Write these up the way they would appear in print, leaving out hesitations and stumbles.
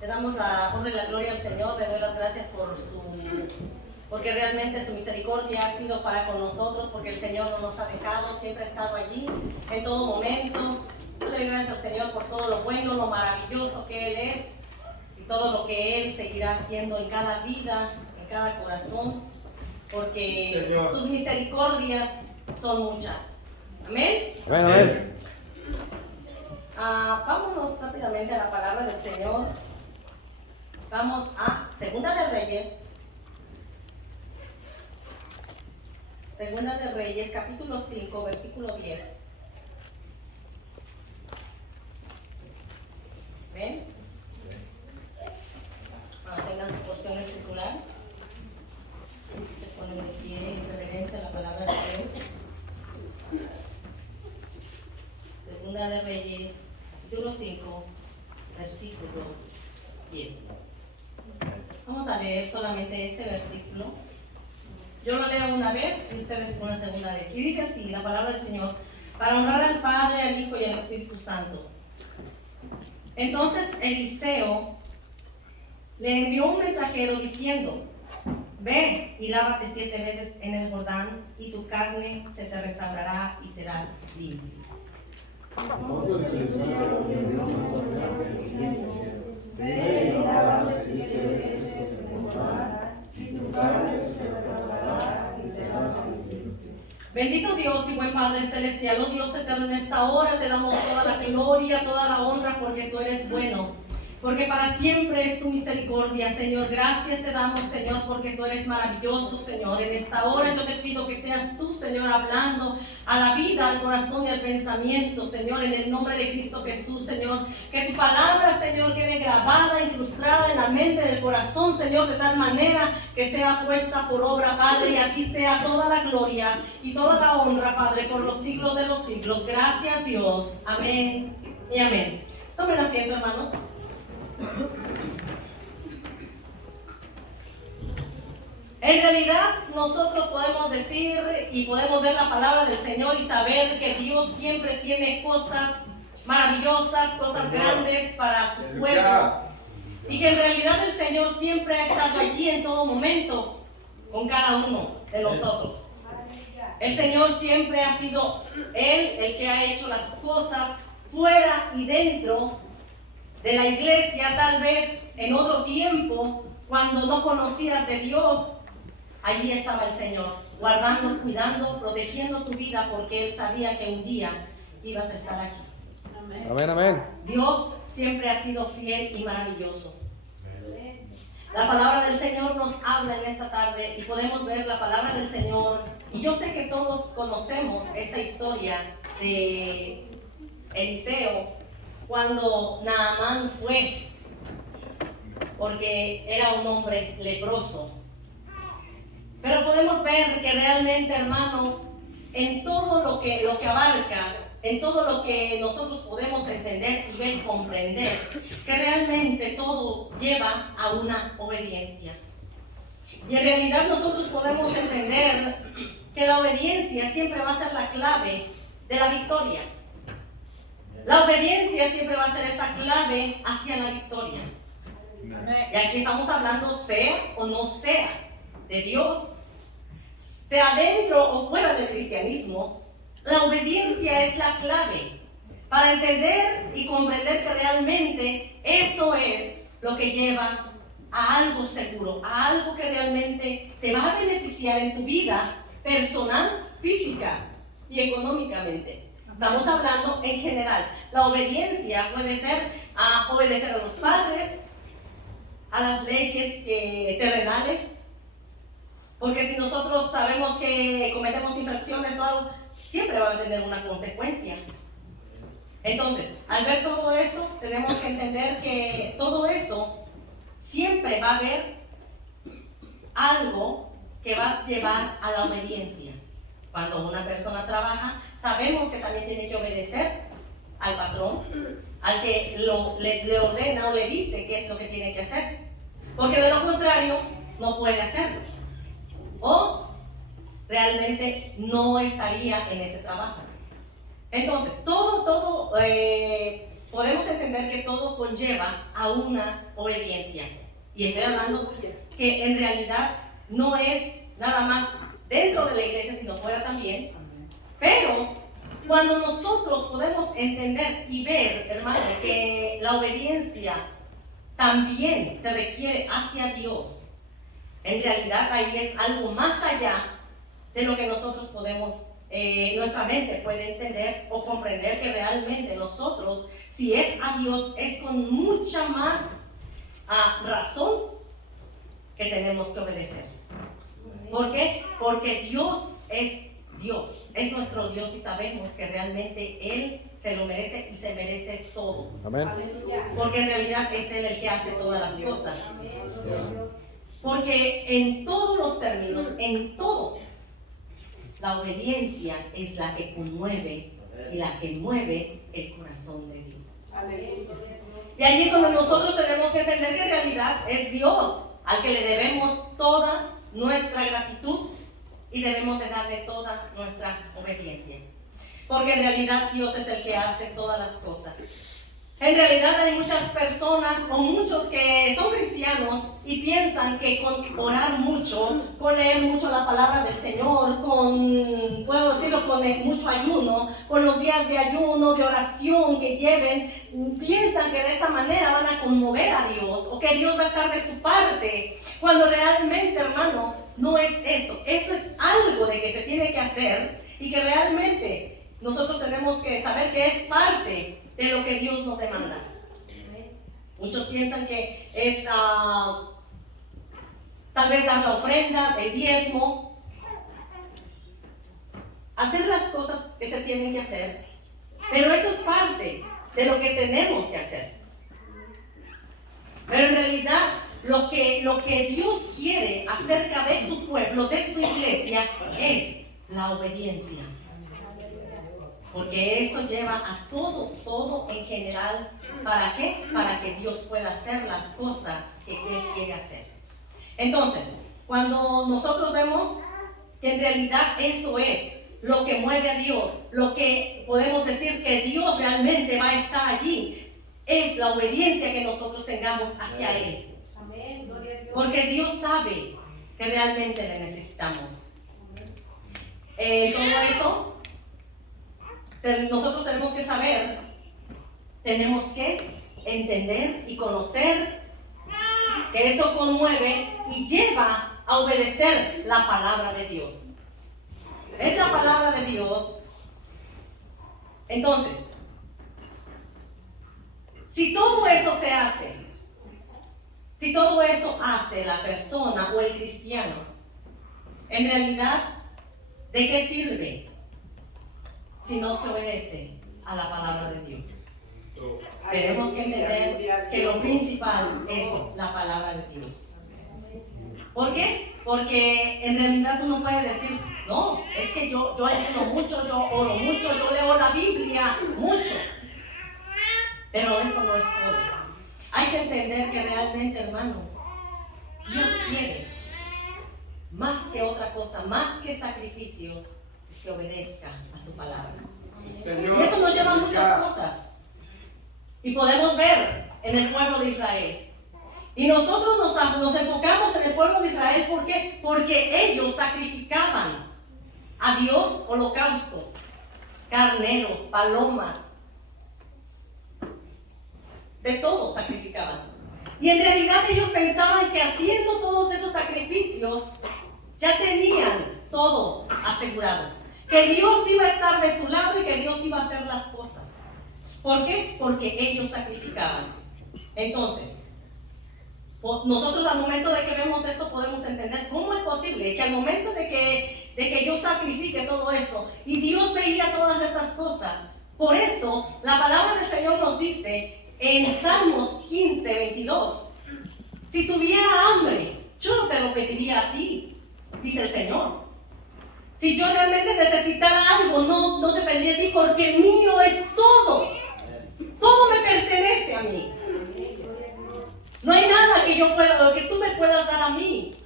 Le damos la honra y la gloria al Señor. Le doy las gracias porque realmente su misericordia ha sido para con nosotros, porque el Señor no nos ha dejado, siempre ha estado allí en todo momento. Yo le doy gracias al Señor por todo lo bueno, lo maravilloso que Él es y todo lo que Él seguirá haciendo en cada vida, en cada corazón, porque Señor, sus misericordias son muchas. Amén. Amén, amén. Vámonos rápidamente a la palabra del Señor. Vamos a Segunda de Reyes. Segunda de Reyes, capítulo 5, versículo 10. ¿Ven? Mantengan su porción circular. Se ponen de pie en reverencia a la palabra de Dios. Segunda de Reyes, capítulo 5, versículo 10. Vamos a leer solamente ese versículo. Yo lo leo una vez y ustedes una segunda vez. Y dice así la palabra del Señor: para honrar al Padre, al Hijo y al Espíritu Santo. Entonces Eliseo le envió un mensajero diciendo: ve y lávate 7 veces en el Jordán, y tu carne se te restaurará y serás limpio. Ve y lávate 7 veces en el Jordán, y tu carne se te restaurará y serás limpio. Bendito Dios y buen Padre Celestial, oh Dios eterno, en esta hora te damos toda la gloria, toda la honra, porque tú eres bueno, porque para siempre es tu misericordia, Señor. Gracias te damos, Señor, porque tú eres maravilloso, Señor. En esta hora yo te pido que seas tú, Señor, hablando a la vida, al corazón y al pensamiento, Señor, en el nombre de Cristo Jesús, Señor. Que tu palabra, Señor, quede grabada, incrustada en la mente del corazón, Señor, de tal manera que sea puesta por obra, Padre, y a ti sea toda la gloria y toda la honra, Padre, por los siglos de los siglos. Gracias, Dios. Amén y amén. Tomen asiento, hermanos. En realidad nosotros podemos decir y podemos ver la palabra del Señor y saber que Dios siempre tiene cosas maravillosas, cosas grandes para su pueblo, y que en realidad el Señor siempre ha estado allí en todo momento con cada uno de nosotros. El Señor siempre ha sido Él el que ha hecho las cosas fuera y dentro de la iglesia. Tal vez en otro tiempo, cuando no conocías de Dios, allí estaba el Señor, guardando, cuidando, protegiendo tu vida, porque Él sabía que un día ibas a estar aquí. Amén, amén, amén. Dios siempre ha sido fiel y maravilloso. La palabra del Señor nos habla en esta tarde y podemos ver la palabra del Señor. Y yo sé que todos conocemos esta historia de Eliseo, cuando Naamán fue, porque era un hombre leproso. Pero podemos ver que realmente, hermano, en todo lo que abarca, en todo lo que nosotros podemos entender y ver y comprender, que realmente todo lleva a una obediencia. Y en realidad nosotros podemos entender que la obediencia siempre va a ser la clave de la victoria. La obediencia siempre va a ser esa clave hacia la victoria. Y aquí estamos hablando sea o no sea de Dios, sea dentro o fuera del cristianismo. La obediencia es la clave para entender y comprender que realmente eso es lo que lleva a algo seguro, a algo que realmente te va a beneficiar en tu vida personal, física y económicamente. Estamos hablando en general. La obediencia puede ser obedecer a los padres, a las leyes terrenales, porque si nosotros sabemos que cometemos infracciones o algo, siempre va a tener una consecuencia. Entonces, al ver todo eso, tenemos que entender que todo eso siempre va a haber algo que va a llevar a la obediencia. Cuando una persona trabaja, sabemos que también tiene que obedecer al patrón, al que le ordena o le dice qué es lo que tiene que hacer, porque de lo contrario no puede hacerlo, o realmente no estaría en ese trabajo. Entonces, todo podemos entender que todo conlleva a una obediencia. Y estoy hablando que en realidad no es nada más dentro de la iglesia, sino fuera también. Pero cuando nosotros podemos entender y ver, hermano, que la obediencia también se requiere hacia Dios, en realidad ahí es algo más allá de lo que nosotros podemos, nuestra mente puede entender o comprender, que realmente nosotros, si es a Dios, es con mucha más razón que tenemos que obedecer. ¿Por qué? Porque Dios es nuestro Dios y sabemos que realmente Él se lo merece y se merece todo. Amén. Porque en realidad es Él el que hace todas las cosas. Porque en todos los términos, en todo, la obediencia es la que conmueve y la que mueve el corazón de Dios. Y allí es donde nosotros tenemos que entender que en realidad es Dios al que le debemos toda nuestra gratitud y debemos de darle toda nuestra obediencia. Porque en realidad Dios es el que hace todas las cosas. En realidad hay muchas personas o muchos que son cristianos y piensan que con orar mucho, con leer mucho la palabra del Señor, puedo decirlo, con mucho ayuno, con los días de ayuno, de oración que lleven, piensan que de esa manera van a conmover a Dios o que Dios va a estar de su parte, cuando realmente, hermano, no es eso. Eso es algo de que se tiene que hacer y que realmente nosotros tenemos que saber que es parte de lo que Dios nos demanda. Muchos piensan que es tal vez dar la ofrenda, el diezmo, hacer las cosas que se tienen que hacer, pero eso es parte de lo que tenemos que hacer. Pero en realidad lo que Dios quiere acerca de su pueblo, de su iglesia, es la obediencia. Porque eso lleva a todo en general. ¿Para qué? Para que Dios pueda hacer las cosas que Él quiere hacer. Entonces, cuando nosotros vemos que en realidad eso es lo que mueve a Dios, lo que podemos decir que Dios realmente va a estar allí, es la obediencia que nosotros tengamos hacia Él. Porque Dios sabe que realmente le necesitamos. Todo esto nosotros tenemos que saber, tenemos que entender y conocer que eso conmueve y lleva a obedecer la palabra de Dios. Es la palabra de Dios. Entonces, si todo eso se hace, si todo eso hace la persona o el cristiano, en realidad, ¿de qué sirve si no se obedece a la palabra de Dios? Tenemos que entender que lo principal es la palabra de Dios. ¿Por qué? Porque en realidad tú no puedes decir, no, es que yo ayuno mucho, yo oro mucho, yo leo la Biblia mucho. Pero eso no es todo. Hay que entender que realmente, hermano, Dios quiere más que otra cosa, más que sacrificios, que se obedezca a su palabra. Sí, y eso nos lleva a muchas cosas. Y podemos ver en el pueblo de Israel. Y nosotros nos enfocamos en el pueblo de Israel. ¿Por qué? Porque ellos sacrificaban a Dios holocaustos, carneros, palomas, de todo sacrificaban. Y en realidad ellos pensaban que haciendo todos esos sacrificios ya tenían todo asegurado, que Dios iba a estar de su lado y que Dios iba a hacer las cosas. ¿Por qué? Porque ellos sacrificaban. Entonces, nosotros al momento de que vemos esto podemos entender cómo es posible que al momento de que yo sacrifique todo eso y Dios veía todas estas cosas. Por eso la palabra del Señor nos dice en Salmos 15, 22, si tuviera hambre, yo no te lo pediría a ti, dice el Señor. Si yo realmente necesitara algo, no te pediría a ti, porque mío es todo. Todo me pertenece a mí. No hay nada que tú me puedas dar a mí,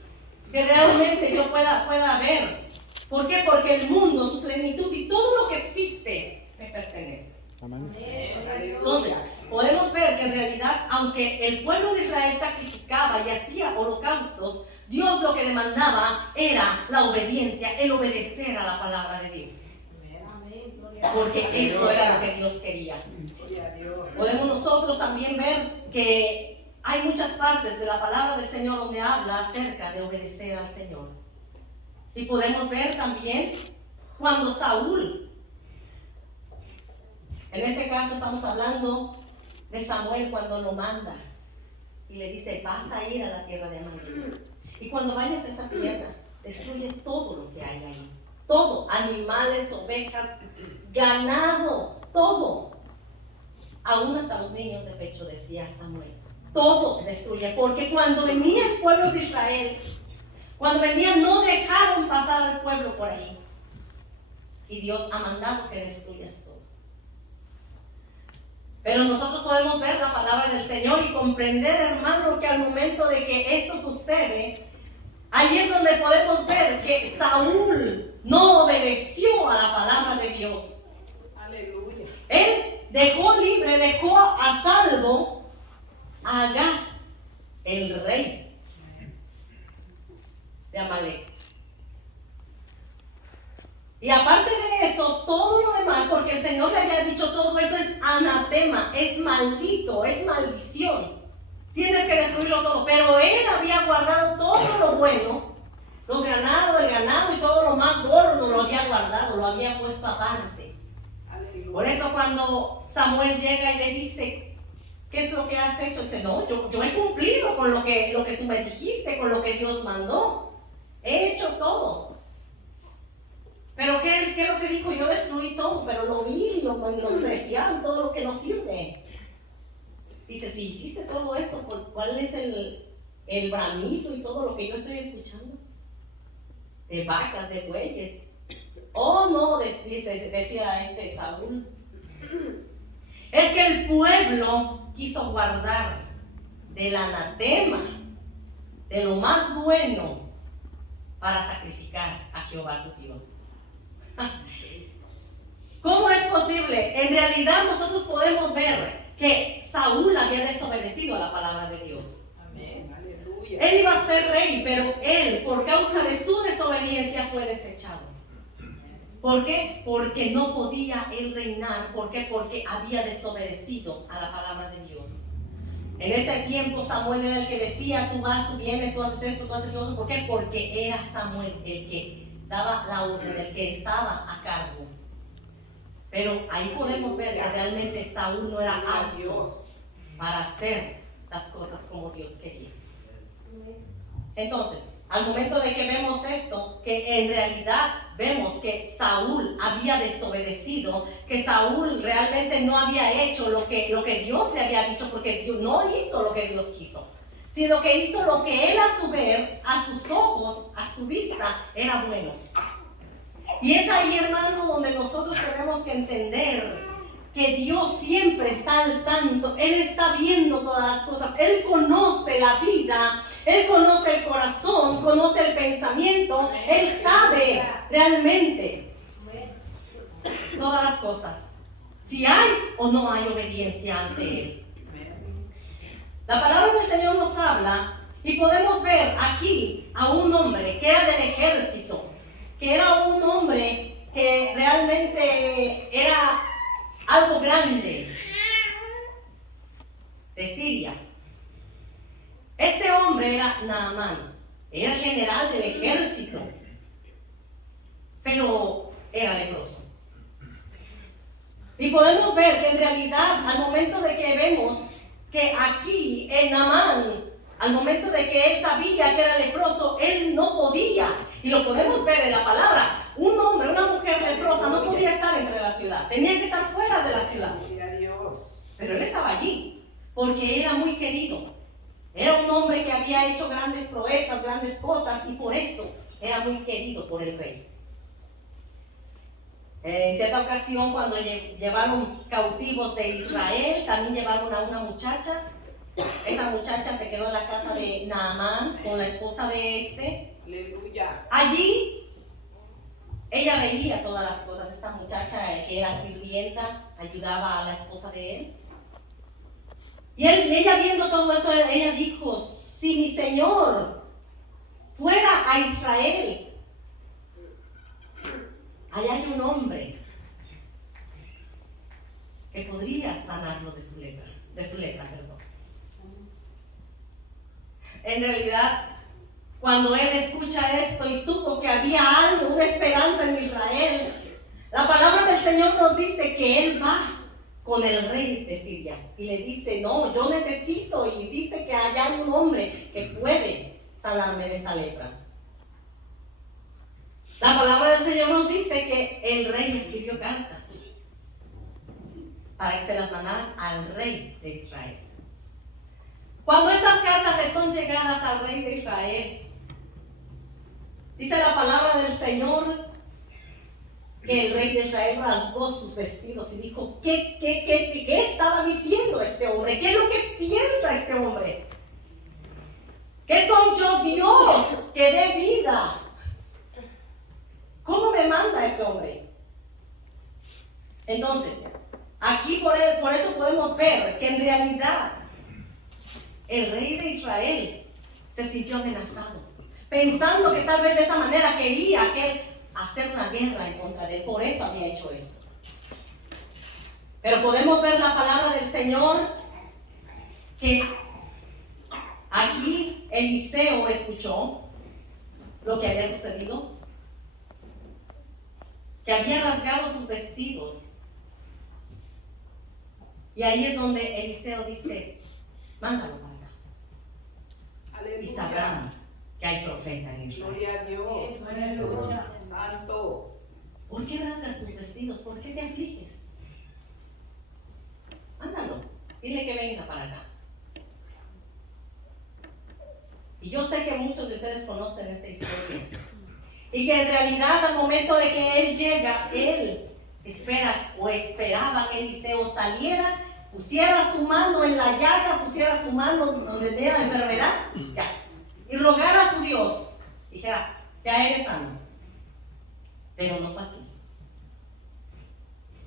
que realmente yo pueda ver. ¿Por qué? Porque el mundo, su plenitud y todo lo que existe me pertenece. Amén. Entonces, podemos ver que en realidad, aunque el pueblo de Israel sacrificaba y hacía holocaustos, Dios lo que demandaba era la obediencia, el obedecer a la palabra de Dios. Porque eso era lo que Dios quería. Podemos nosotros también ver que hay muchas partes de la palabra del Señor donde habla acerca de obedecer al Señor. Y podemos ver también cuando Saúl, en este caso estamos hablando de Samuel cuando lo manda y le dice: vas a ir a la tierra de Amalek. Y cuando vayas a esa tierra, destruye todo lo que hay ahí. Todo, animales, ovejas, ganado, todo. Aún hasta los niños de pecho, decía Samuel. Todo destruye, porque cuando venía el pueblo de Israel, cuando venía, no dejaron pasar al pueblo por ahí. Y Dios ha mandado que destruyas todo. Pero nosotros podemos ver la palabra del Señor y comprender, hermano, que al momento de que esto sucede, ahí es donde podemos ver que Saúl no obedeció a la palabra de Dios. Aleluya. Él dejó libre, dejó a salvo a Agag, el rey de Amalek. Y aparte de eso, todo lo demás, porque el Señor le había dicho todo eso es anatema, es maldito, es maldición. Tienes que destruirlo todo. Pero él había guardado todo lo bueno, los ganados, el ganado y todo lo más gordo lo había guardado, lo había puesto aparte. Aleluya. Por eso cuando Samuel llega y le dice: ¿qué es lo que has hecho? Dice: no, yo he cumplido con lo que tú me dijiste, con lo que Dios mandó. He hecho todo. Pero ¿qué es lo que dijo? Yo destruí todo, pero lo vi y lo menospreciaron, todo lo que no sirve. Dice: si hiciste todo eso, ¿cuál es el bramido y todo lo que yo estoy escuchando? De vacas, de bueyes. Oh, no, decía Saúl. Es que el pueblo quiso guardar del anatema, de lo más bueno, para sacrificar a Jehová tu Dios. ¿Cómo es posible? En realidad nosotros podemos ver que Saúl había desobedecido a la palabra de Dios. Amén. Aleluya. Él iba a ser rey, pero él, por causa de su desobediencia, fue desechado. ¿Por qué? Porque no podía él reinar. ¿Por qué? Porque había desobedecido a la palabra de Dios. En ese tiempo Samuel era el que decía: tú vas, tú vienes, tú haces esto, tú haces lo otro. ¿Por qué? Porque era Samuel el que daba la orden, el que estaba a cargo. Pero ahí podemos ver que realmente Saúl no era apto para hacer las cosas como Dios quería. Entonces, al momento de que vemos esto, que en realidad vemos que Saúl había desobedecido, que Saúl realmente no había hecho lo que Dios le había dicho, porque Dios no hizo lo que Dios quiso, sino que hizo lo que él a su ver, a sus ojos, a su vista, era bueno. Y es ahí, hermano, donde nosotros tenemos que entender que Dios siempre está al tanto. Él está viendo todas las cosas. Él conoce la vida, Él conoce el corazón, conoce el pensamiento. Él sabe realmente todas las cosas, si hay o no hay obediencia ante Él. La palabra del Señor nos habla y podemos ver aquí a un hombre que era del ejército, que era un hombre que realmente era algo grande, de Siria. Este hombre era Naamán, era el general del ejército, pero era leproso. Y podemos ver que en realidad, al momento de que vemos que aquí en Naamán, al momento de que él sabía que era leproso, él no podía, y lo podemos ver en la palabra, un hombre, una mujer leprosa no podía estar entre la ciudad, tenía que estar fuera de la ciudad. Pero él estaba allí, porque era muy querido. Era un hombre que había hecho grandes proezas, grandes cosas, y por eso era muy querido por el rey. En cierta ocasión, cuando llevaron cautivos de Israel, también llevaron a una muchacha. Esa muchacha se quedó en la casa de Naamán con la esposa de este. Aleluya. Allí ella veía todas las cosas. Esta muchacha que era sirvienta ayudaba a la esposa de él. Y ella viendo todo eso, ella dijo, si mi Señor fuera a Israel, allá hay un hombre que podría sanarlo de su lepra, perdón. En realidad, cuando él escucha esto y supo que había algo, una esperanza en Israel, la palabra del Señor nos dice que él va con el rey de Siria y le dice, no, yo necesito, y dice que allá hay un hombre que puede sanarme de esta lepra. La palabra del Señor nos dice que el rey escribió cartas para que se las mandaran al rey de Israel. Cuando estas cartas le son llegadas al rey de Israel, dice la palabra del Señor que el rey de Israel rasgó sus vestidos y dijo, ¿qué estaba diciendo este hombre? ¿Qué es lo que piensa este hombre? ¿Qué soy yo, Dios, que dé vida? ¿Cómo me manda este hombre? Entonces, aquí por eso podemos ver que en realidad el rey de Israel se sintió amenazado, pensando que tal vez de esa manera quería hacer una guerra en contra de él. Por eso había hecho esto. Pero podemos ver la palabra del Señor que aquí Eliseo escuchó lo que había sucedido, que había rasgado sus vestidos. Y ahí es donde Eliseo dice, mándalo para acá. Aleluya. Y sabrán que hay profeta en Israel. Gloria a Dios. Aleluya. Santo. ¿Por qué rasgas tus vestidos? ¿Por qué te afliges? Mándalo. Dile que venga para acá. Y yo sé que muchos de ustedes conocen esta historia. Y que en realidad al momento de que él llega, él esperaba que Eliseo saliera, pusiera su mano en la llaga, pusiera su mano donde tenía la enfermedad, ya, y rogara a su Dios, dijera, ya eres sano. Pero no fue así.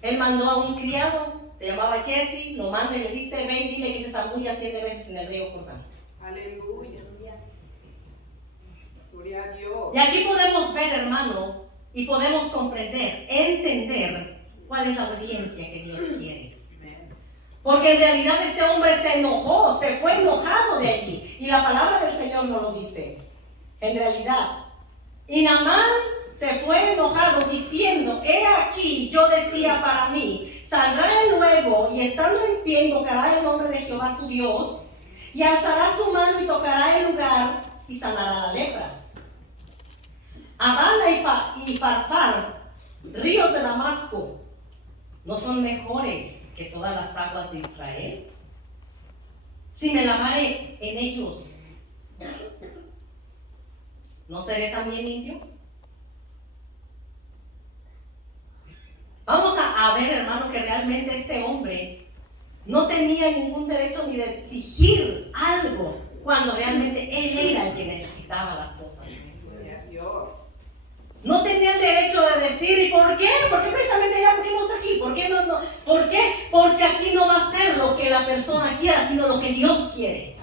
Él mandó a un criado, se llamaba Jesse, lo manda y le dice, ve y dile que se zambulla 7 veces en el río Jordán. Aleluya. Gloria a Dios. Y aquí podemos ver, hermano, y podemos comprender, entender cuál es la obediencia que Dios quiere. Porque en realidad este hombre se enojó, se fue enojado de allí. Y la palabra del Señor no lo dice. En realidad. Y Naamán se fue enojado diciendo, he aquí, yo decía para mí, saldrá él luego y estando en pie invocará el nombre de Jehová su Dios y alzará su mano y tocará el lugar y sanará la lepra. Abana y Farfar, ríos de Damasco, ¿no son mejores que todas las aguas de Israel? Si me lavare en ellos, ¿no seré también limpio? Vamos a ver, hermano, que realmente este hombre no tenía ningún derecho ni de exigir algo cuando realmente él era el que necesitaba las cosas. Gloria a Dios. No tenía el derecho de decir, ¿y por qué? ¿Por qué precisamente ella? ¿Por qué no está aquí? ¿Por qué no? ¿Por qué? Porque aquí no va a ser lo que la persona quiera, sino lo que Dios quiere.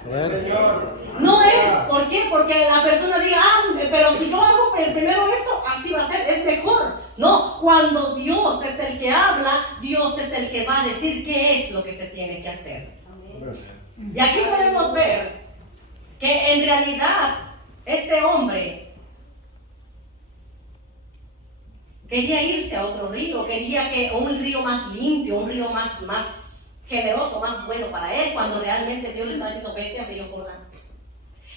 No es, ¿por qué? Porque la persona diga, pero si yo hago primero esto, así va a ser, es mejor. No, cuando Dios es el que habla, Dios es el que va a decir qué es lo que se tiene que hacer. Y aquí podemos ver que en realidad este hombre quería irse a otro río, quería que un río más limpio, un río más generoso, más bueno para él, cuando realmente Dios le estaba diciendo, vete al río Jordán.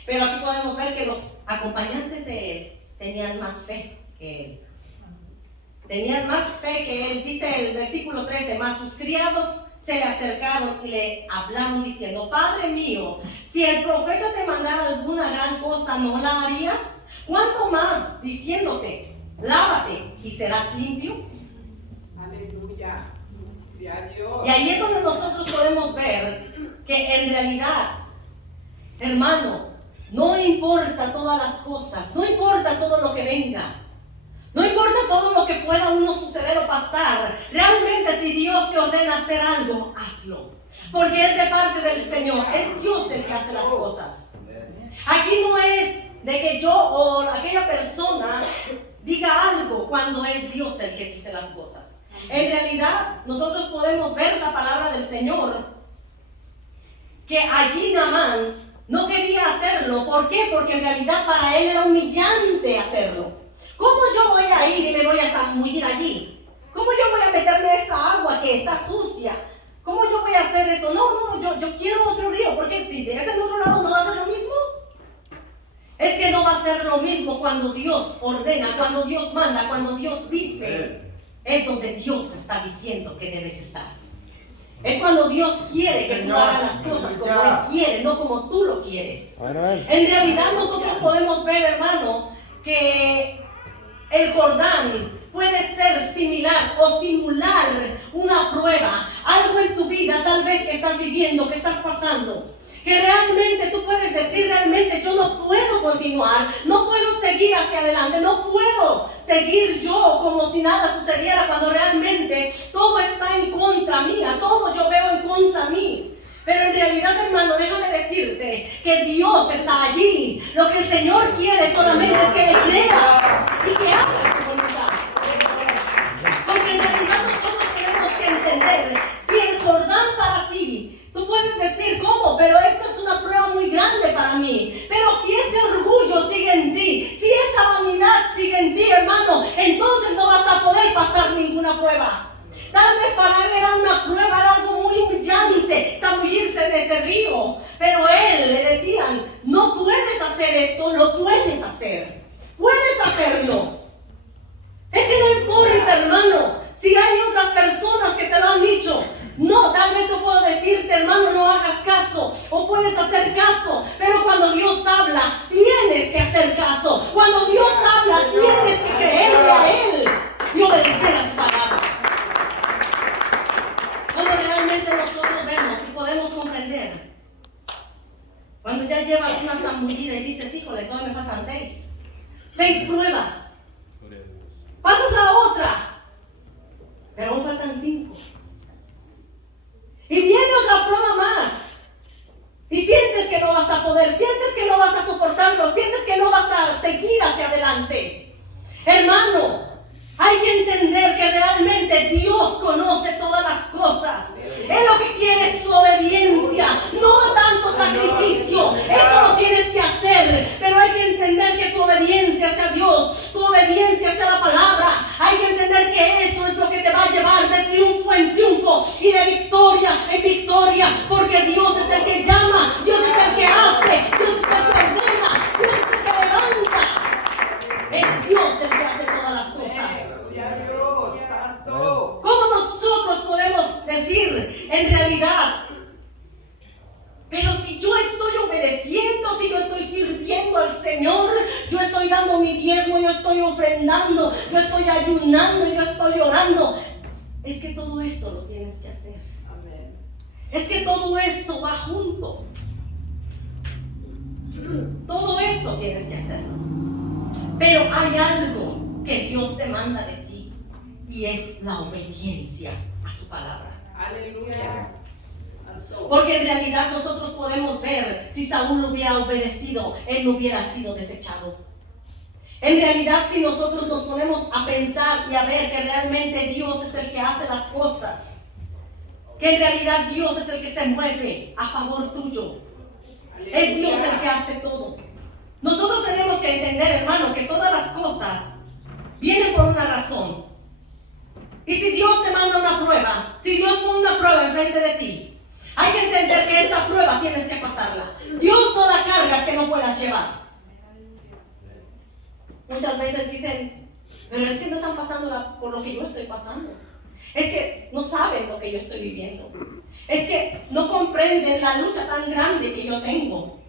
Pero aquí podemos ver que los acompañantes de él tenían más fe que él. Tenían más fe que él. Dice el versículo 13, más sus criados se le acercaron y le hablaron diciendo, Padre mío, si el profeta te mandara alguna gran cosa, ¿no la harías? ¿Cuánto más diciéndote, lávate y serás limpio? Aleluya. Gloria a Dios. Y ahí es donde nosotros podemos ver que en realidad, hermano, no importa todas las cosas, no importa todo lo que venga. No importa todo lo que pueda uno suceder o pasar. Realmente si Dios te ordena hacer algo, hazlo. Porque es de parte del Señor. Es Dios el que hace las cosas. Aquí no es de que yo o aquella persona diga algo cuando es Dios el que dice las cosas. En realidad nosotros podemos ver la palabra del Señor que allí Naamán no quería hacerlo. ¿Por qué? Porque en realidad para él era humillante hacerlo. ¿Cómo yo voy a ir y me voy a zambullir allí? ¿Cómo yo voy a meterme a esa agua que está sucia? ¿Cómo yo voy a hacer eso? No, yo quiero otro río, porque si es en otro lado no va a ser lo mismo. Es que no va a ser lo mismo cuando Dios ordena, cuando Dios manda, cuando Dios dice. Es donde Dios está diciendo que debes estar. Es cuando Dios quiere que tú hagas las cosas como Él quiere, no como tú lo quieres. En realidad nosotros podemos ver, hermano, que el Jordán puede ser similar o simular una prueba, algo en tu vida tal vez que estás viviendo, que estás pasando, que realmente tú puedes decir, realmente yo no puedo continuar, no puedo seguir hacia adelante, no puedo seguir yo como si nada sucediera, cuando realmente todo está en contra mía, todo yo veo en contra mí. Pero en realidad, hermano, déjame decirte que Dios está allí. Lo que el Señor quiere solamente es que le creas y que hagas su voluntad. Porque en realidad nosotros tenemos que entender, si el Jordán para ti, tú puedes decir, ¿cómo? Pero esto es una prueba muy grande para mí. Pero si ese orgullo sigue en ti, si esa vanidad sigue en ti, hermano, entonces no vas a poder pasar ninguna prueba. Tal vez para él era una prueba, era algo muy humillante, zambullirse en ese río. Pero él le decían, no puedes hacer esto, lo puedes hacer. Puedes hacerlo. Es que no importa, hermano, si hay otras personas que te lo han dicho. No, tal vez yo puedo decirte, hermano, no hagas caso, o puedes hacer caso, pero cuando Dios habla, tienes que hacer caso. Cuando Dios habla, tienes que creerle a Él y obedecer a su palabra. Cuando realmente nosotros vemos y podemos comprender, cuando ya llevas una zambullida y dices, híjole, todavía me faltan 6 pruebas, pasas la otra, pero aún faltan 5. Y viene otra prueba más. Y sientes que no vas a poder, sientes que no vas a soportarlo, sientes que no vas a seguir hacia adelante. Hermano, hay que entender que realmente Dios conoce todas las cosas. Él lo que quiere es tu obediencia, no tanto sacrificio. Eso lo tienes que hacer, pero hay que entender que tu obediencia hacia Dios, tu obediencia hacia la palabra, hay que entender que eso es lo que te va a llevar de triunfo en triunfo y de victoria en victoria, porque Dios es el que llama, Dios es el que hace, Dios es el que ordena, Dios es el que levanta. Es Dios el que hace todas las cosas. ¿Cómo nosotros podemos decir en realidad, pero si yo estoy obedeciendo, si yo estoy sirviendo al Señor, yo estoy dando mi diezmo, yo estoy ofrendando, yo estoy ayunando, yo estoy orando? Es que todo eso lo tienes que hacer. Amén. Es que todo eso va junto. Todo eso tienes que hacerlo. Pero hay algo que Dios demanda de ti, y es la obediencia a su palabra. Aleluya. Porque en realidad nosotros podemos ver, si Saúl hubiera obedecido, él no hubiera sido desechado. En realidad, si nosotros nos ponemos a pensar y a ver que realmente Dios es el que hace las cosas, que en realidad Dios es el que se mueve a favor tuyo, es Dios el que hace todo. Nosotros tenemos que entender, hermano, que todas las cosas vienen por una razón. Y si Dios te manda una prueba, si Dios pone una prueba enfrente de ti, hay que entender que esa prueba tienes que pasarla. Dios no da cargas que no puedas llevar. Muchas veces dicen, pero es que no están pasando por lo que yo estoy pasando. Es que no saben lo que yo estoy viviendo. Es que no comprenden la lucha tan grande que yo tengo.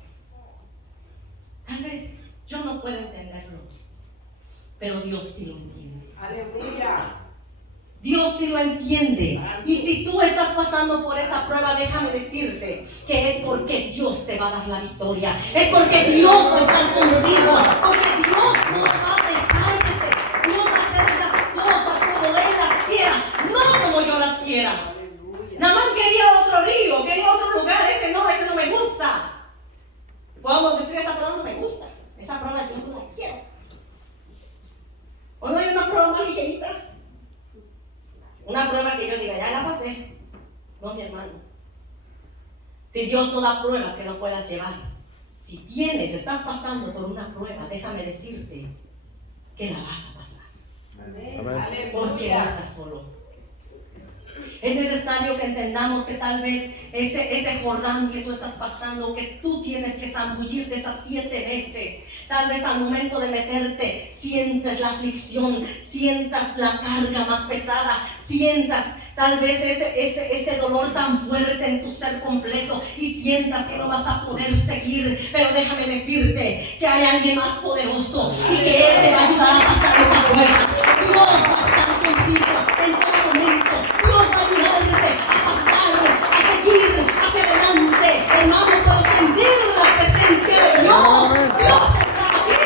Tal vez yo no puedo entenderlo, pero Dios sí lo entiende. Aleluya. Dios sí lo entiende. Y si tú estás pasando por esa prueba, déjame decirte que es porque Dios te va a dar la victoria. Es porque Dios va a estar contigo. Porque Dios no va a dejarte. Dios va a Si Dios no da pruebas que no puedas llevar. Si estás pasando por una prueba, déjame decirte que la vas a pasar. Amén. Porque no estás solo. Es necesario que entendamos que tal vez ese Jordán que tú estás pasando, que tú tienes que zambullirte esas 7 veces, tal vez al momento de meterte sientes la aflicción, sientas la carga más pesada, sientas tal vez ese dolor tan fuerte en tu ser completo y sientas que no vas a poder seguir. Pero déjame decirte que hay alguien más poderoso y que Él te va a ayudar a pasar esa prueba. Dios va a estar contigo en todo momento. Dios va a ayudarte a pasar, a seguir hacia adelante. Hermano, puedo sentir la presencia de Dios. Dios está aquí.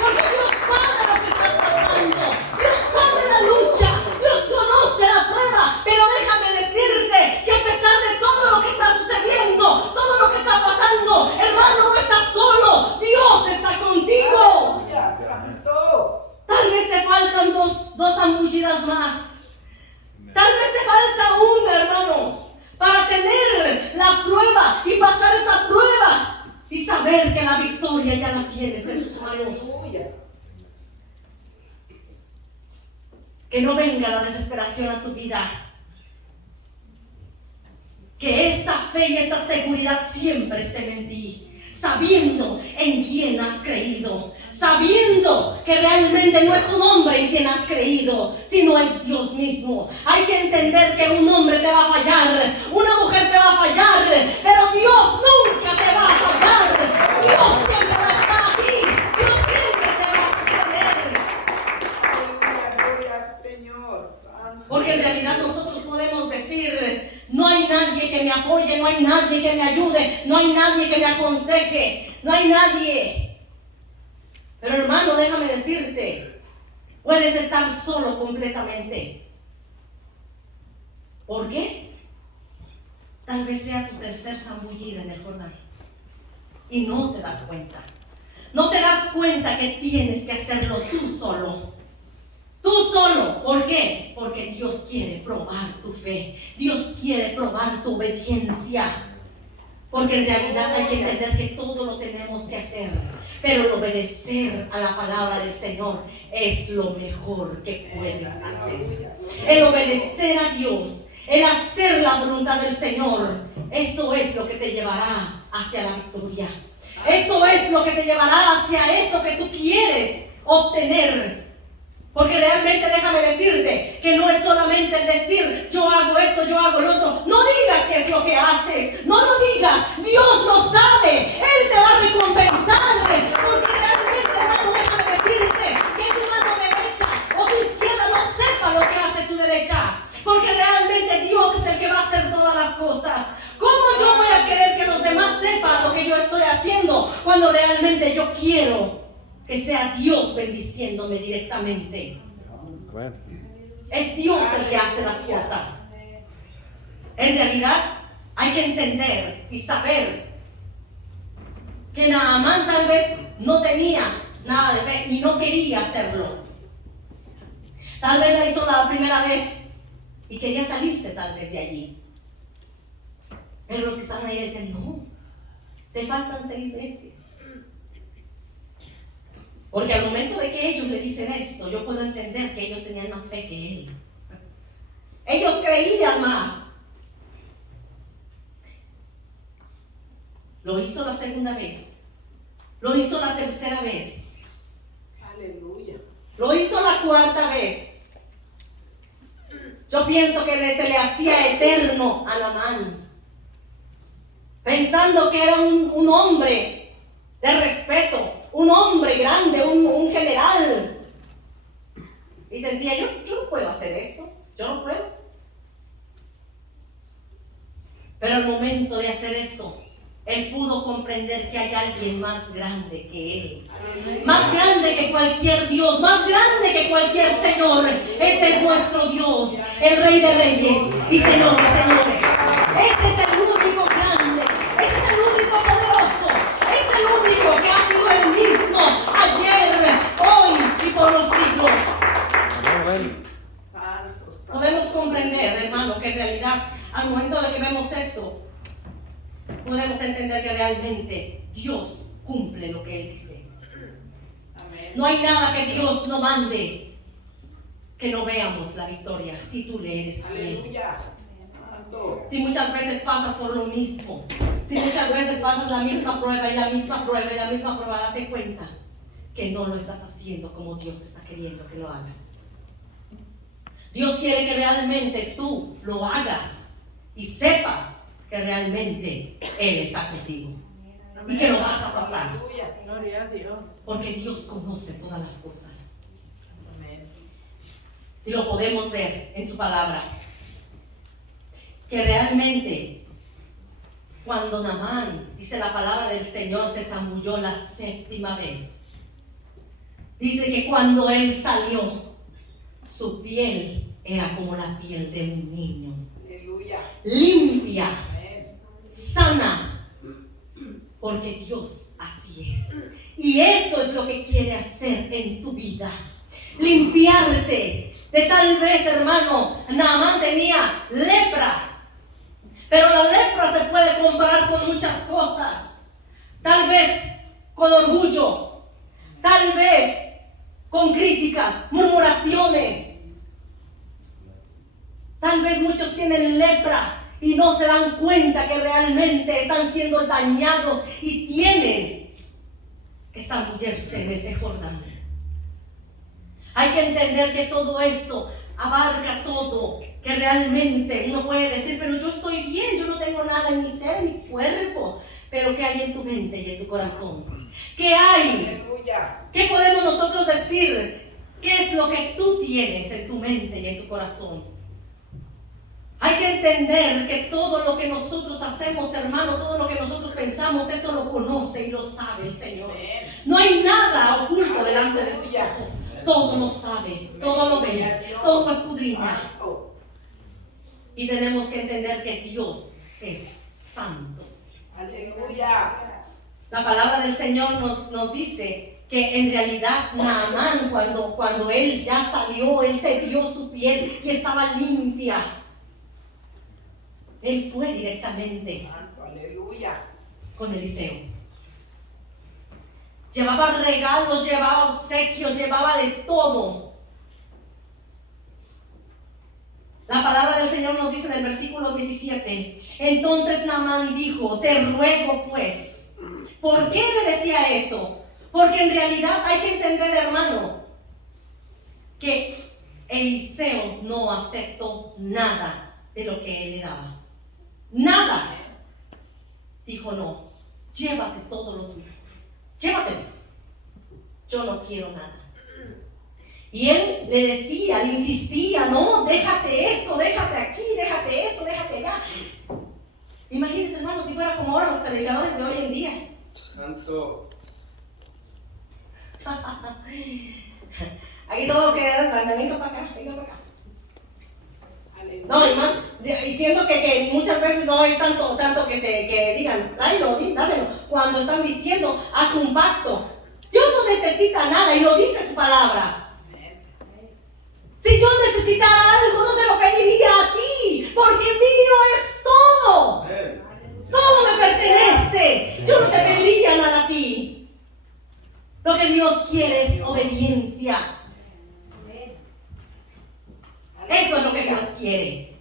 Porque Dios sabe lo que estás pasando. Dios sabe la lucha. Dios conoce la prueba. Pero déjame decirte que a pesar de todo lo que está sucediendo, todo lo que está pasando, hermano, no estás solo. Dios está contigo. Aleluya, santo. Tal vez te faltan dos zambullidas más. Tal vez te falta una, hermano, para tener la prueba y pasar esa prueba y saber que la victoria ya la tienes en tus manos. Aleluya. Que no venga la desesperación a tu vida. Que esa fe y esa seguridad siempre estén en ti. Sabiendo en quién has creído, sabiendo que realmente no es un hombre en quien has creído, sino es Dios mismo. Hay que entender que un hombre te va a fallar, una mujer te va a fallar, pero Dios nunca te va a fallar. Dios siempre va a estar aquí, Dios siempre te va a sostener. Aleluya, gloria al Señor. Santo. Porque en realidad nosotros podemos decir: no hay nadie que me apoye, no hay nadie que me ayude, no hay nadie que me aconseje, no hay nadie. Pero hermano, déjame decirte, puedes estar solo completamente. ¿Por qué? Tal vez sea tu tercer zambullida en el Jordán y no te das cuenta. No te das cuenta que tienes que hacerlo tú solo. Tú solo. ¿Por qué? Porque Dios quiere probar tu fe. Dios quiere probar tu obediencia. Porque en realidad hay que entender que todo lo tenemos que hacer. Pero el obedecer a la palabra del Señor es lo mejor que puedes hacer. El obedecer a Dios, el hacer la voluntad del Señor, eso es lo que te llevará hacia la victoria. Eso es lo que te llevará hacia eso que tú quieres obtener. Porque realmente déjame decirte que no es solamente el decir: yo hago esto, yo hago lo otro. No digas qué es lo que haces, no lo digas. Dios lo sabe, Él te va a recompensar. Porque realmente, hermano, déjame decirte que tu mano derecha o tu izquierda no sepa lo que hace tu derecha. Porque realmente Dios es el que va a hacer todas las cosas. ¿Cómo yo voy a querer que los demás sepan lo que yo estoy haciendo cuando realmente yo quiero que sea Dios bendiciéndome directamente? Amén. Es Dios el que hace las cosas. En realidad hay que entender y saber que Naamán tal vez no tenía nada de fe y no quería hacerlo. Tal vez lo hizo la primera vez y quería salirse tal vez de allí. Pero los que estaban ahí decían: no, te faltan 6 meses. Porque al momento de que ellos le dicen esto, yo puedo entender que ellos tenían más fe que él. Ellos creían más. Lo hizo la segunda vez. Lo hizo la tercera vez. Aleluya. Lo hizo la cuarta vez. Yo pienso que se le hacía eterno a Naamán, pensando que era un hombre de respeto, un hombre grande, un general. Y sentía: yo no puedo hacer esto, yo no puedo. Pero al momento de hacer esto, él pudo comprender que hay alguien más grande que él. Más grande que cualquier Dios, más grande que cualquier Señor. Ese es nuestro Dios, el Rey de Reyes y Señor de Señores. Ese es el único grande, ese es el único poderoso, es el único que ha sido el mismo ayer, hoy y por los siglos. Amén. Santo, santo. Podemos comprender, hermano, que en realidad realidad, al momento de que vemos esto, podemos entender que realmente Dios cumple lo que Él dice. Amén. No hay nada que Dios no mande que no veamos la victoria si tú le eres fiel. Aleluya. Santo. Si muchas veces pasas por lo mismo, si muchas veces pasas la misma prueba y la misma prueba y la misma prueba, date cuenta que no lo estás haciendo como Dios está queriendo que lo hagas. Dios quiere que realmente tú lo hagas y sepas que realmente Él está contigo y que lo vas a pasar, Aleluya. Gloria a Dios. porque Dios conoce todas las cosas Amén. y lo podemos ver en su palabra, que realmente cuando Naamán, dice la palabra del Señor, se zambulló la 7ª vez, dice que cuando él salió, su piel era como la piel de un niño, Aleluya. limpia, Amén. sana, porque Dios así es. Y eso es lo que quiere hacer en tu vida, limpiarte de tal vez, hermano, Naamán tenía lepra, pero la lepra se puede comparar con muchas cosas, tal vez con orgullo, tal vez con críticas, murmuraciones. Tal vez muchos tienen lepra y no se dan cuenta que realmente están siendo dañados y tienen que zambullerse en ese Jordán. Hay que entender que todo eso abarca todo, que realmente uno puede decir, pero yo estoy bien, yo no tengo nada en mi ser, en mi cuerpo. Pero ¿qué hay en tu mente y en tu corazón? ¿Qué hay? Aleluya. ¿Qué podemos nosotros decir? ¿Qué es lo que tú tienes en tu mente y en tu corazón? Hay que entender que todo lo que nosotros hacemos, hermano, todo lo que nosotros pensamos, eso lo conoce y lo sabe el Señor. Amén. No hay nada oculto delante de sus ojos. Todo lo sabe, todo lo ve, todo lo escudriña. Santo. Y tenemos que entender que Dios es santo. Aleluya. La palabra del Señor nos dice que en realidad Naamán, cuando él ya salió, él se vio su piel y estaba limpia. Él fue directamente Santo. Aleluya. con Eliseo. Llevaba regalos, llevaba obsequios, llevaba de todo. La palabra del Señor nos dice en el versículo 17. Entonces Naamán dijo, te ruego pues. ¿Por qué le decía eso? Porque en realidad hay que entender, hermano, que Eliseo no aceptó nada de lo que él le daba. Nada. Dijo, no, llévate todo lo tuyo. Llévatelo. Yo no quiero nada. Y él le decía, le insistía, no, déjate esto, déjate aquí, déjate esto, déjate allá. Imagínense, hermanos, si fuera como ahora los predicadores de hoy en día. Santo. Aquí todo queda, venga para acá, venga para acá. Aleluya. No, y más, diciendo que muchas veces no es tanto que digan, tráelo, dámelo. Cuando están diciendo, haz un pacto. Dios no necesita nada y lo dice su palabra. Si yo necesitara algo, no te lo pediría a ti, porque mío es todo. Todo me pertenece. Yo no te pediría nada a ti. Lo que Dios quiere es obediencia. Eso es lo que Dios quiere.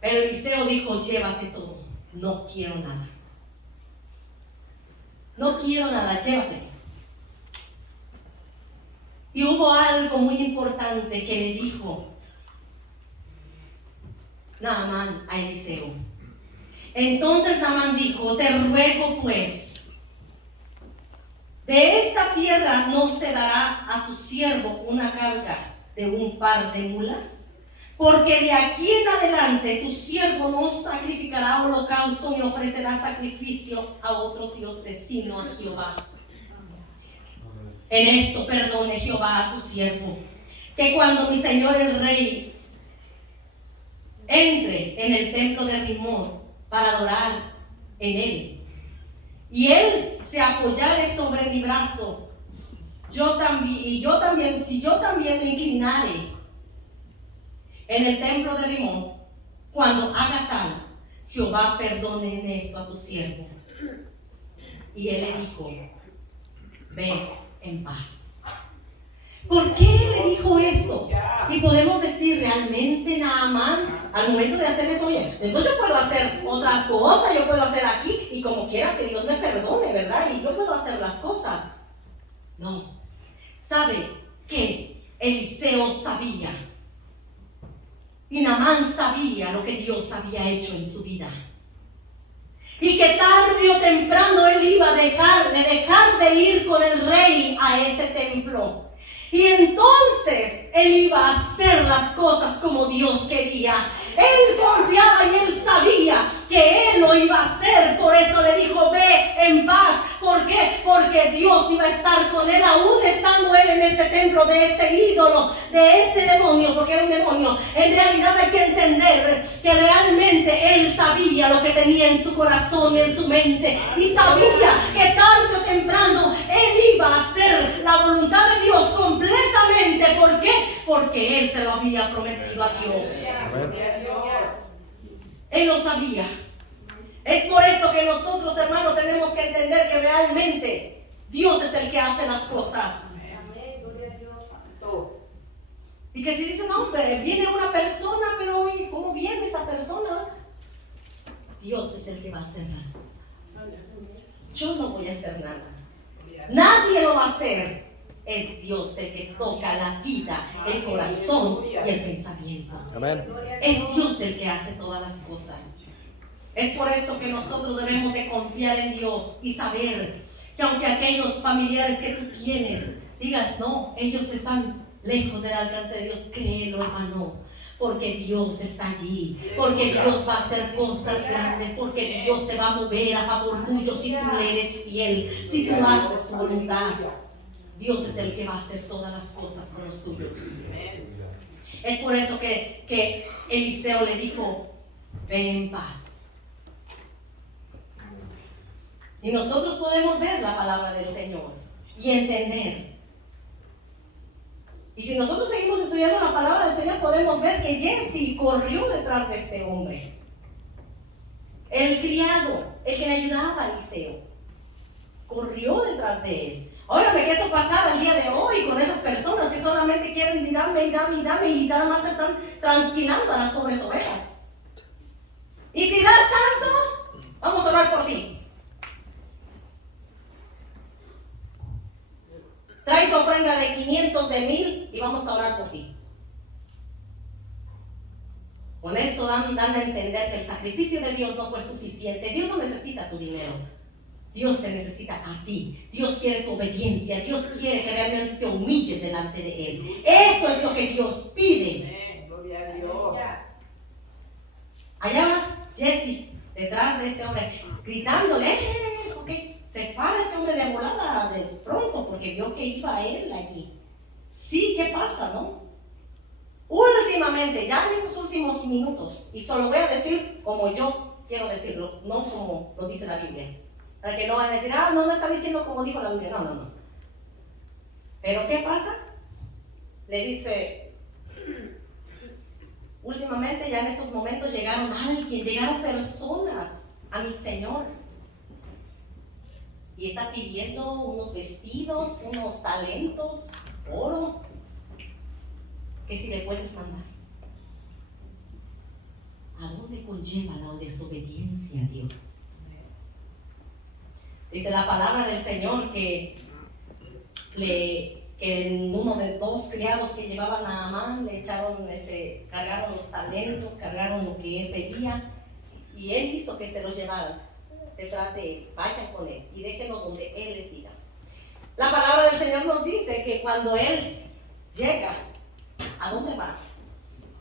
Pero Eliseo dijo, llévate todo. No quiero nada. No quiero nada, llévatelo. Y hubo algo muy importante que le dijo Naamán a Eliseo. Entonces Naamán dijo, te ruego pues, de esta tierra no se dará a tu siervo una carga de un par de mulas, porque de aquí en adelante tu siervo no sacrificará holocausto ni ofrecerá sacrificio a otros dioses, sino a Jehová. En esto perdone Jehová a tu siervo, que cuando mi señor el rey entre en el templo de Rimón para adorar en él, y él se apoyare sobre mi brazo, si yo también me inclinare en el templo de Rimón, cuando haga tal, Jehová perdone en esto a tu siervo. Y él le dijo, ve en paz. ¿Por qué le dijo eso? Y podemos decir realmente, Naamán, al momento de hacer eso, oye, entonces yo puedo hacer otra cosa, yo puedo hacer aquí, y como quiera que Dios me perdone, ¿verdad? Y yo puedo hacer las cosas. No. ¿Sabe qué? Eliseo sabía. Y Naamán sabía lo que Dios había hecho en su vida. Y que tarde o temprano él iba a dejar de ir con el rey a ese templo. Y entonces él iba a hacer las cosas como Dios quería. Él confiaba y él sabía que él lo iba a hacer. Por eso le dijo, ve en paz. ¿Por qué? Porque Dios iba a estar con él, aún estando él en ese templo de ese ídolo, de ese demonio, porque era un demonio. En realidad hay que entender que realmente él sabía lo que tenía en su corazón y en su mente. Y sabía que tarde o temprano él iba a hacer la voluntad de Dios completamente. ¿Por qué? Porque él se lo había prometido a Dios. Él lo sabía. Es por eso que nosotros, hermanos, tenemos que entender que realmente Dios es el que hace las cosas. Y que si dicen, no, viene una persona, pero ¿cómo viene esa persona? Dios es el que va a hacer las cosas. Yo no voy a hacer nada. Nadie lo va a hacer. Es Dios el que toca la vida, el corazón y el pensamiento. Amén. Es Dios el que hace todas las cosas. Es por eso que nosotros debemos de confiar en Dios y saber que aunque aquellos familiares que tú tienes digas, no, ellos están lejos del alcance de Dios, créelo, hermano, porque Dios está allí, porque Dios va a hacer cosas grandes, porque Dios se va a mover a favor tuyo si tú le eres fiel, si tú haces su voluntad. Dios es el que va a hacer todas las cosas con los tuyos. Es por eso que Eliseo le dijo, ve en paz. Y nosotros podemos ver la palabra del Señor y entender. Y si nosotros seguimos estudiando la palabra del Señor, podemos ver que Jesse corrió detrás de este hombre. El criado, el que le ayudaba a Eliseo, corrió detrás de él. Óigame, que eso pasara el día de hoy con esas personas que solamente quieren dame y nada más están tranquilando a las pobres ovejas. Y si das tanto, vamos a orar por ti. Trae tu ofrenda de 500, de 1000 y vamos a orar por ti. Con esto dan a entender que el sacrificio de Dios no fue suficiente. Dios no necesita tu dinero. Dios te necesita a ti. Dios quiere tu obediencia. Dios quiere que realmente te humilles delante de Él. Eso es lo que Dios pide. Gloria a Dios. Allá va Jesse, detrás de este hombre, gritándole, ok. Se para este hombre de volada de pronto porque vio que iba él allí. Sí, ¿qué pasa, no? Últimamente, ya en estos últimos minutos, y solo voy a decir como yo quiero decirlo, no como lo dice la Biblia. Para que no vayan a decir, no está diciendo como dijo la Biblia. No. Pero ¿qué pasa? Le dice, últimamente, ya en estos momentos llegaron personas a mi Señor. Y está pidiendo unos vestidos, unos talentos, oro, que si le puedes mandar. ¿A dónde conlleva la desobediencia a Dios? Dice la palabra del Señor que en uno de 2 criados que llevaban a Naamán le cargaron los talentos, cargaron lo que él pedía, y él hizo que se los llevaran detrás de él. Vayan con él y déjenlo donde él les diga. La palabra del Señor nos dice que cuando él llega, ¿a dónde va?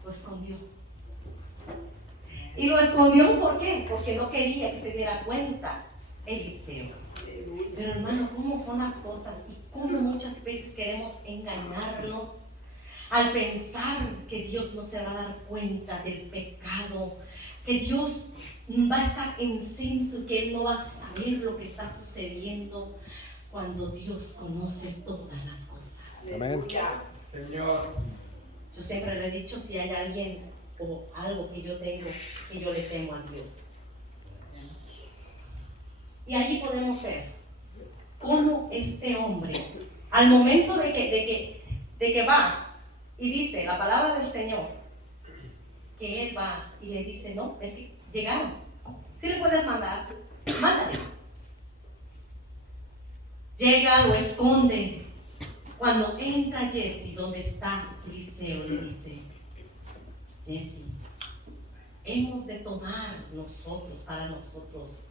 Lo escondió. Y lo escondió, ¿por qué? Porque no quería que se diera cuenta Eliseo. Pero hermano, ¿cómo son las cosas? Y cómo muchas veces queremos engañarnos al pensar que Dios no se va a dar cuenta del pecado, que Dios va a estar exento y que Él no va a saber lo que está sucediendo, cuando Dios conoce todas las cosas. Amén. Señor. Yo siempre le he dicho, si hay alguien o algo que yo tengo, que yo le temo a Dios. Y allí podemos ver cómo este hombre, al momento de que va y dice la palabra del Señor, que él va y le dice, no, es que llegaron. Si le puedes mandar, mándale. Llega, lo esconde. Cuando entra Jesse, donde está Eliseo, le dice, Jesse, hemos de tomar nosotros, para nosotros,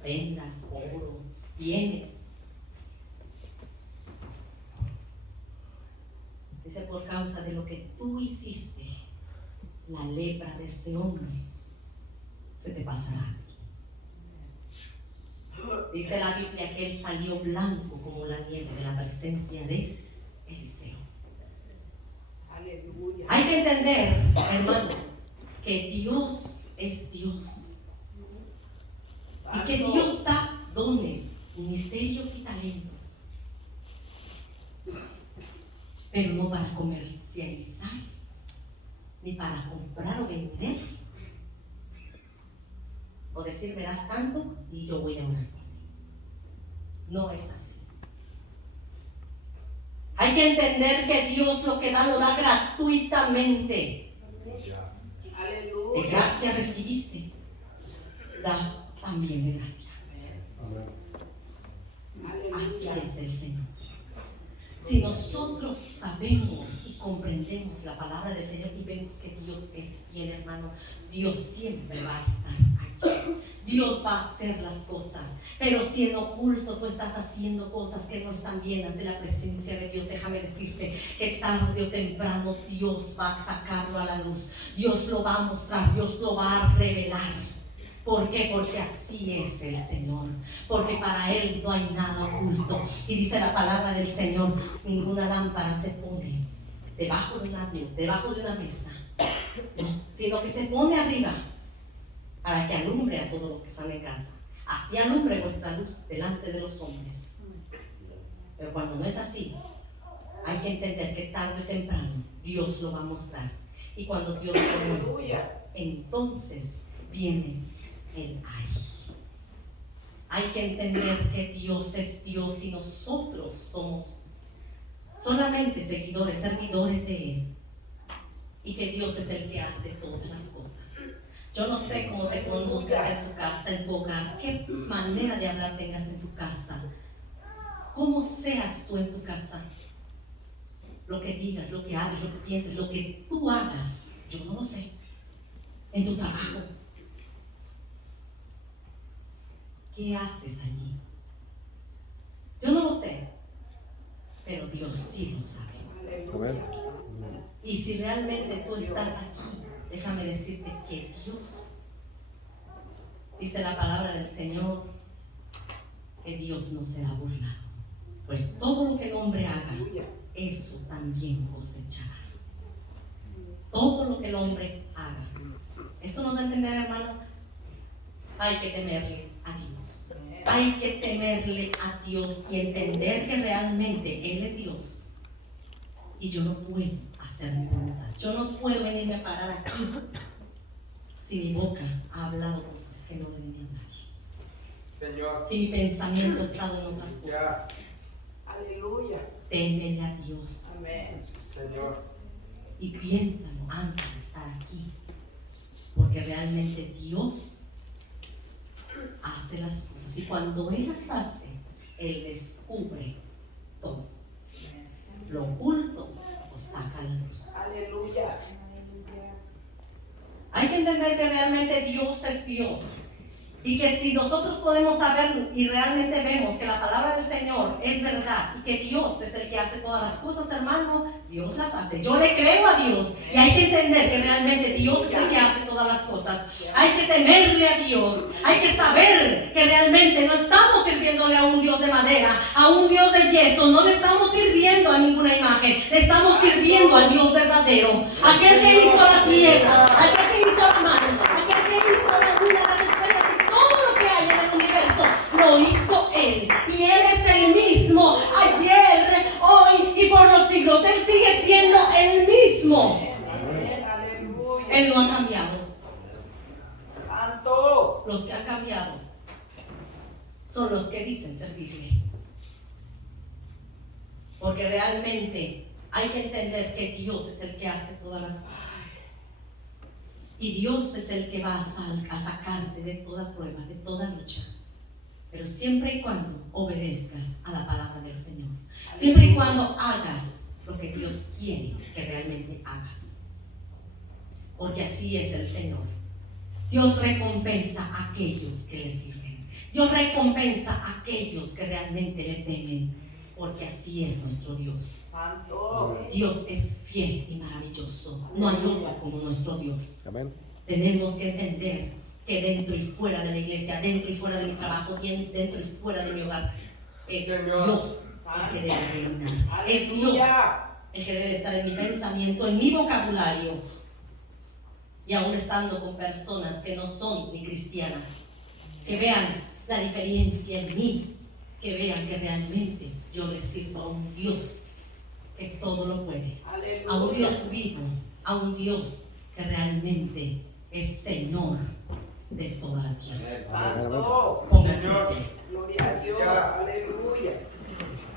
prendas, oro, bienes. Dice, por causa de lo que tú hiciste, la lepra de este hombre se te pasará. Dice la Biblia que él salió blanco como la nieve de la presencia de Eliseo. Aleluya. Hay que entender, hermano, que Dios es Dios. Y que Dios da dones, ministerios y talentos. Pero no para comercializar, ni para comprar o vender. O decir, me das tanto y yo voy a orar. No es así. Hay que entender que Dios lo que da, lo da gratuitamente. De Aleluya. gracia recibiste, da también de gracia. Así es el Señor. Si nosotros sabemos y comprendemos la palabra del Señor y vemos que Dios es fiel, hermano, Dios siempre va a estar allí. Dios va a hacer las cosas. Pero si en oculto tú estás haciendo cosas que no están bien ante la presencia de Dios, déjame decirte que tarde o temprano Dios va a sacarlo a la luz. Dios lo va a mostrar, Dios lo va a revelar. ¿Por qué? Porque así es el Señor. Porque para Él no hay nada oculto. Y dice la palabra del Señor, ninguna lámpara se pone debajo de una mesa, no, sino que se pone arriba para que alumbre a todos los que están en casa. Así alumbre vuestra luz delante de los hombres. Pero cuando no es así, hay que entender que tarde o temprano Dios lo va a mostrar. Y cuando Dios lo muestre, entonces viene el ay. Hay que entender que Dios es Dios y nosotros somos solamente seguidores, servidores de Él. Y que Dios es el que hace todas las cosas. Yo no sé cómo te conduzcas en tu casa, en tu hogar, qué manera de hablar tengas en tu casa, cómo seas tú en tu casa, lo que digas, lo que hagas, lo que pienses, lo que tú hagas, yo no lo sé. En tu trabajo, ¿qué haces allí? Yo no lo sé, pero Dios sí lo sabe. Amén. Y si realmente tú estás aquí, déjame decirte que Dios, dice la palabra del Señor, que Dios no será burlado. Pues todo lo que el hombre haga, eso también cosechará. Todo lo que el hombre haga. Esto nos da a entender, hermano, hay que temerle a Dios. Hay que temerle a Dios y entender que realmente Él es Dios. Y yo no puedo hacer mi voluntad. Yo no puedo venirme a parar aquí si mi boca ha hablado cosas que no deben de hablar. Señor. Si mi pensamiento ha estado en otras cosas. Ya. Aleluya. Témele a Dios. Amén. Señor. Y piénsalo antes de estar aquí. Porque realmente Dios hace las cosas. Y cuando Él las hace, Él descubre todo. Lo oculto lo saca a la luz. Aleluya. Hay que entender que realmente Dios es Dios. Y que si nosotros podemos saber y realmente vemos que la palabra del Señor es verdad y que Dios es el que hace todas las cosas, hermano, Dios las hace. Yo le creo a Dios y hay que entender que realmente Dios es el que hace todas las cosas. Hay que temerle a Dios. Hay que saber que realmente no estamos sirviéndole a un Dios de madera, a un Dios de yeso. No le estamos sirviendo a ninguna imagen. Le estamos sirviendo al Dios verdadero. Aquel que hizo la tierra, aquel que hizo la mar, aquel que hizo la luna, las estrellas y todo lo que hay en el universo. Lo hizo Él. Y Él es el mismo ayer, hoy y por los siglos. Él sigue siendo el mismo. Él no ha cambiado. Santo. Los que han cambiado son los que dicen servirle. Porque realmente hay que entender que Dios es el que hace todas las cosas. Y Dios es el que va a sacarte de toda prueba, de toda lucha. Pero siempre y cuando obedezcas a la palabra del Señor. Siempre y cuando hagas lo que Dios quiere que realmente hagas. Porque así es el Señor. Dios recompensa a aquellos que le sirven. Dios recompensa a aquellos que realmente le temen. Porque así es nuestro Dios. Santo. Dios es fiel y maravilloso. No hay otro como nuestro Dios. Amén. Tenemos que entender que dentro y fuera de la iglesia, dentro y fuera de mi trabajo, dentro y fuera de mi hogar, es Dios el que debe reinar. Es Dios el que debe estar en mi pensamiento, en mi vocabulario. Y aún estando con personas que no son ni cristianas, que vean la diferencia en mí, que vean que realmente yo les sirvo a un Dios que todo lo puede, a un Dios vivo, a un Dios que realmente es Señor de toda la tierra. Santo. Póngase. Señor. Gloria a Dios. Aleluya.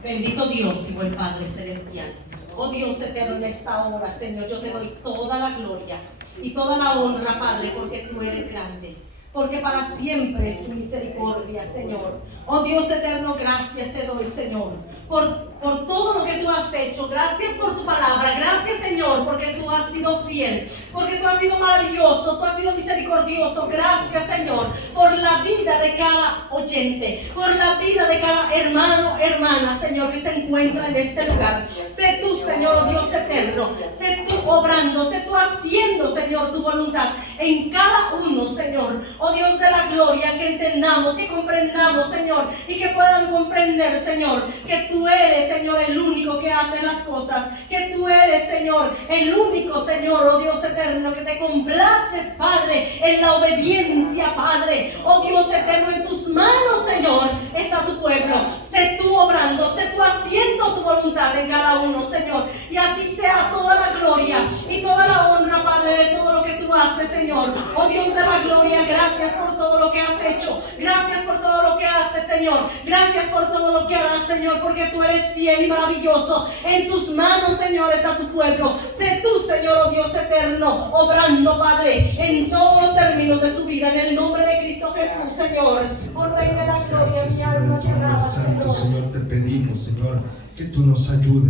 Bendito Dios y buen Padre Celestial. Oh Dios eterno, en esta hora, Señor, yo te doy toda la gloria y toda la honra, Padre, porque tú eres grande. Porque para siempre es tu misericordia, Señor. Oh Dios eterno, gracias te doy, Señor, por todo lo que tú has hecho. Gracias por tu palabra. Gracias, Señor, porque tú has sido fiel, porque tú has sido maravilloso, tú has sido misericordioso. Gracias, Señor, por la vida de cada oyente, por la vida de cada hermano, hermana, Señor, que se encuentra en este lugar. Sé tú, Señor, oh Dios eterno, sé tú obrando, sé tú haciendo, Señor, tu voluntad en cada uno, Señor. Oh Dios de la gloria, que entendamos, que comprendamos, Señor, y que puedan comprender, Señor, que tú eres, Señor, el único que hace las cosas, que tú eres, Señor, el único, Señor, oh Dios eterno, que te complaces, Padre, en la obediencia, Padre. Oh Dios eterno, en tus manos, Señor, está tu pueblo. Sé tú obrando, sé tú haciendo tu voluntad en cada uno, Señor, y a ti sea toda la gloria y toda la honra, Padre, de todo lo que tú haces, Señor. Oh Dios de la gloria, gracias por todo lo que has hecho, gracias por todo lo que haces, Señor, gracias por todo lo que harás, Señor, porque tú eres fiel y maravilloso. En tus manos, Señor, está tu pueblo. Sé tú, Señor, oh Dios eterno, obrando, Padre, en todos los términos de su vida, en el nombre de Cristo Jesús, Señor. Por Rey de la gloria, Gracias, mi Señor, alma en tu te nombre alaba, santo, Señor. Señor, te pedimos, Señor, que tú nos ayudes.